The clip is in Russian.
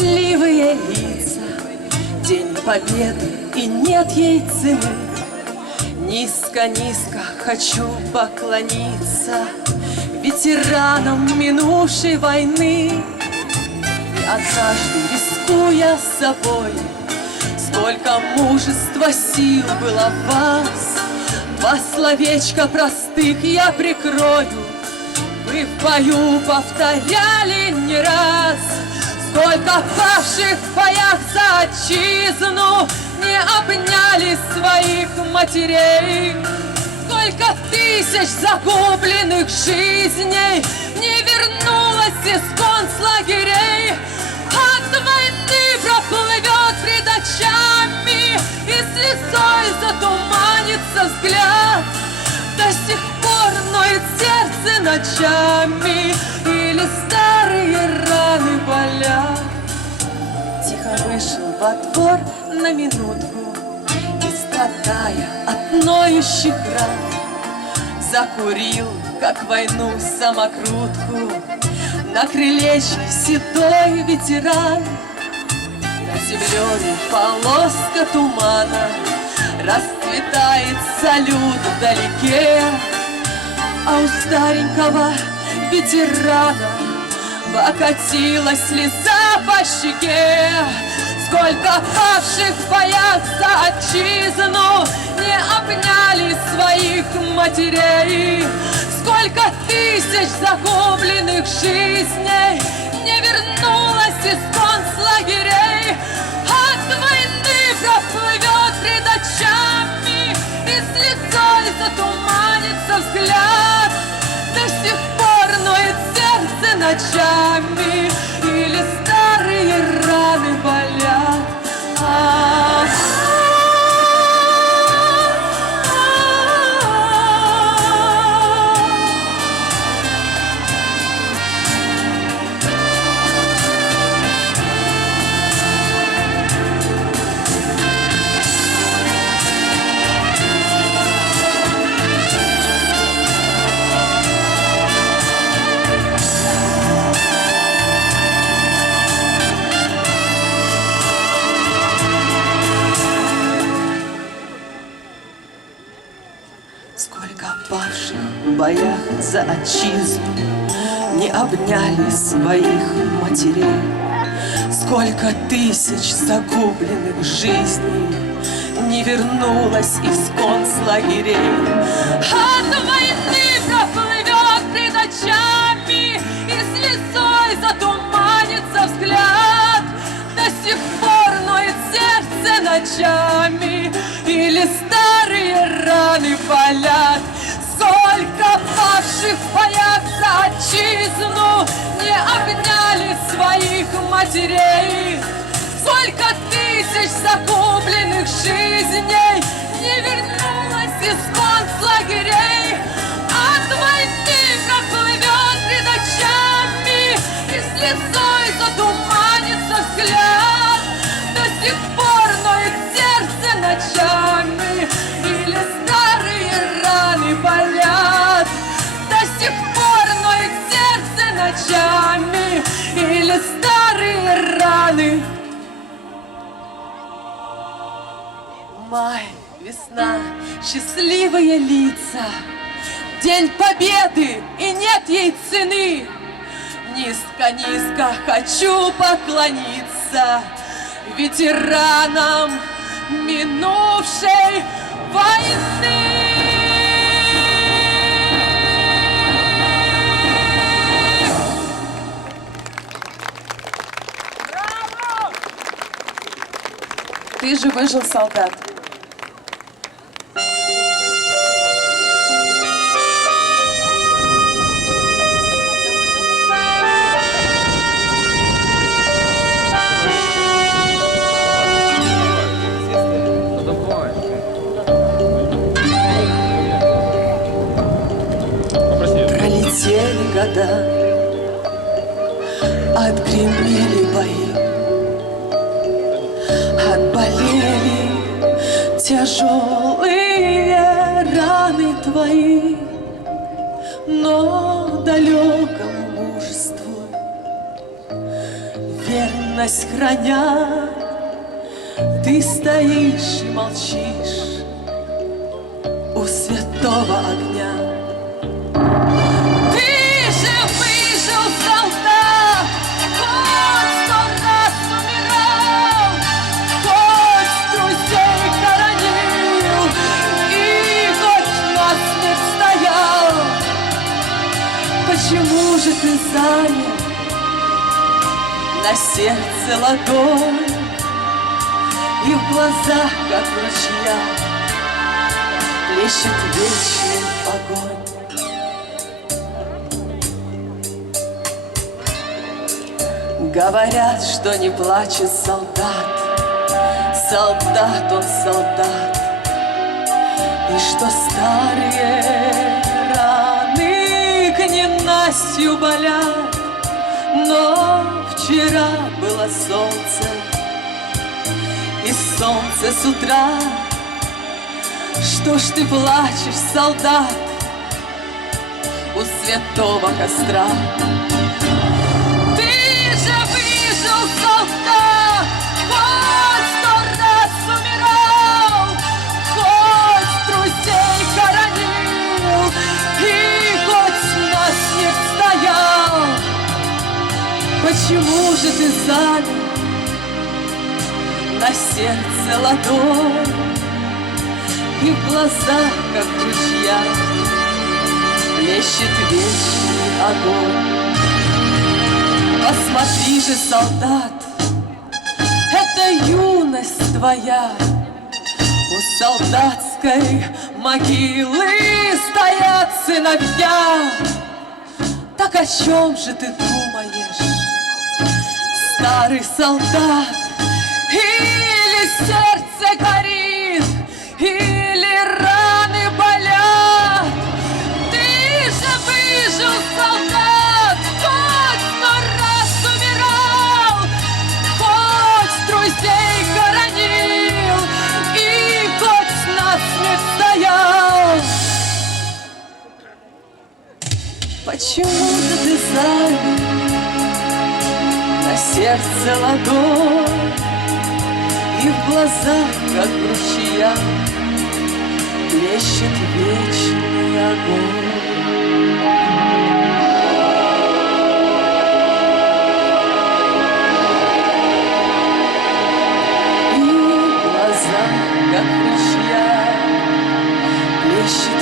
счастливые лица. День победы и нет ей цены. Низко-низко хочу поклониться Ветеранам минувшей войны. И однажды, рискуя собой Сколько мужества, сил было в вас. Два словечка простых я прикрою Вы в бою повторяли не раз Сколько павших в боях за отчизну Не обняли своих матерей. Сколько тысяч загубленных жизней Не вернулось из концлагерей. От войны проплывет пред очами И слезой затуманится взгляд. До сих пор ноет сердце ночами Или старые раны болят Тихо вышел во двор на минутку И страдая от ноющих ран Закурил, как войну, самокрутку. На крылечке седой ветеран На земле полоска тумана. Расцветает салют вдалеке А у старенького ветерана Покатилась слеза по щеке. Сколько павших в боях за отчизну Не обняли своих матерей. Сколько тысяч загубленных жизней Не вернулось из концлагерей Сколько павших в боях за отчизну. Не обняли своих матерей. Сколько тысяч загубленных жизней Не вернулось из концлагерей. От павших в за отчизну Не обняли своих матерей. Сколько тысяч загубленных жизней Не вернулось из концлагерей раны Май, весна, счастливые лица. День победы и нет ей цены. Низко-низко хочу поклониться Ветеранам минувшей войны Ты же выжил, солдат. Пролетели года, отгремели бои, отболели тяжелые раны твои, но далекому мужеству верность храня, Ты стоишь и молчишь у святого на сердце ладонь и в глазах, как в ручьях, плещет вечный огонь? Говорят, что не плачет солдат, солдат он солдат, и что старые раны к ненастью болят. Но вчера было солнце, и солнце с утра. Что ж ты плачешь, солдат, у святого костра? Сердце ладонь и в глазах, как в ручьях, плещет вечный огонь? Посмотри же, солдат, это юность твоя. У солдатской могилы стоят сыновья. Так о чем же ты думаешь, старый солдат? Почему-то ты сами На сердце ладонь И в глазах, как в ручья Плещет вечный огонь. И в глазах, как ручья Плещет